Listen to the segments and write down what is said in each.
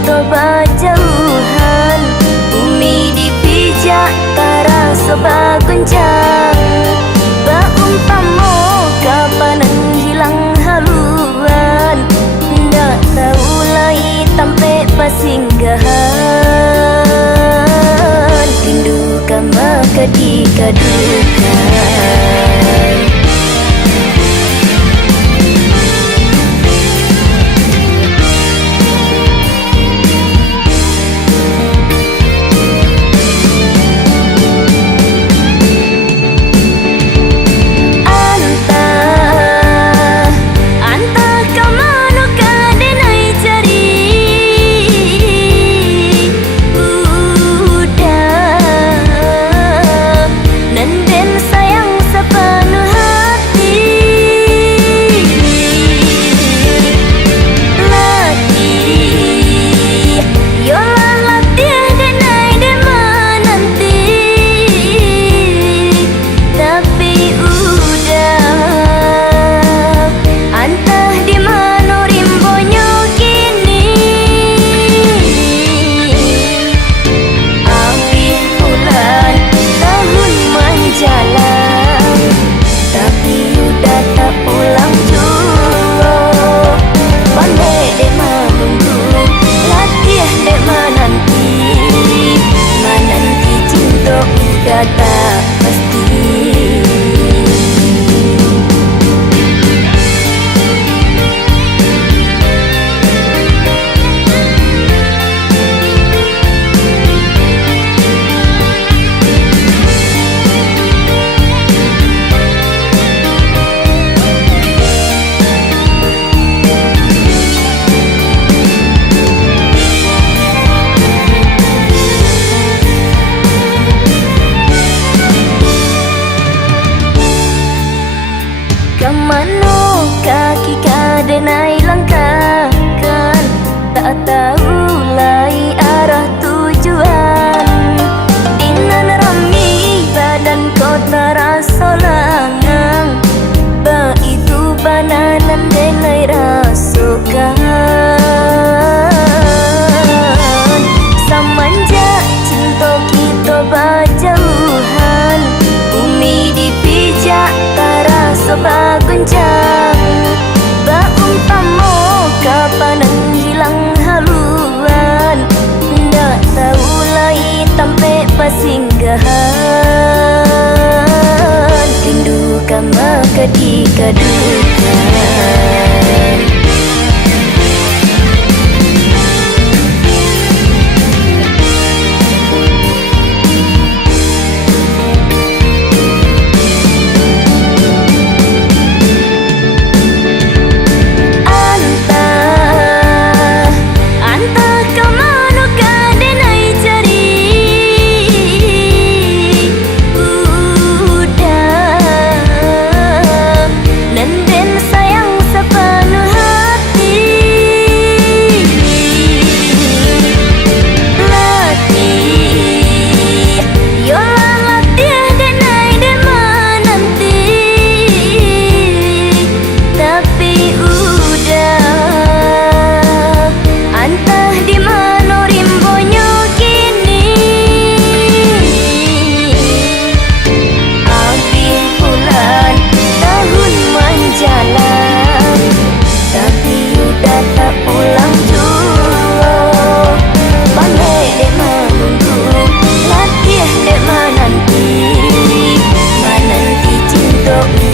kita berjauhan, bumi dipijak terasa berguncang. Baumpamo kapanan hilang haluan, ndak tahu lagi tampe pasinggahan. Rindu kama kadikadukan. Kata pasti kemana kaki kadenai langkahkan, tak tahu lai arah tujuan. Inan rami badan kau terasa langang, ba itu bananan denai rasukan. Semenjak cinta kita berjauhan, bumi dipijak terasa berguncang. Baumpamo kapanan hilang haluan, ndak tahu lagi tampe pasinggahan. Rindu kama kadikadukan.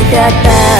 Kata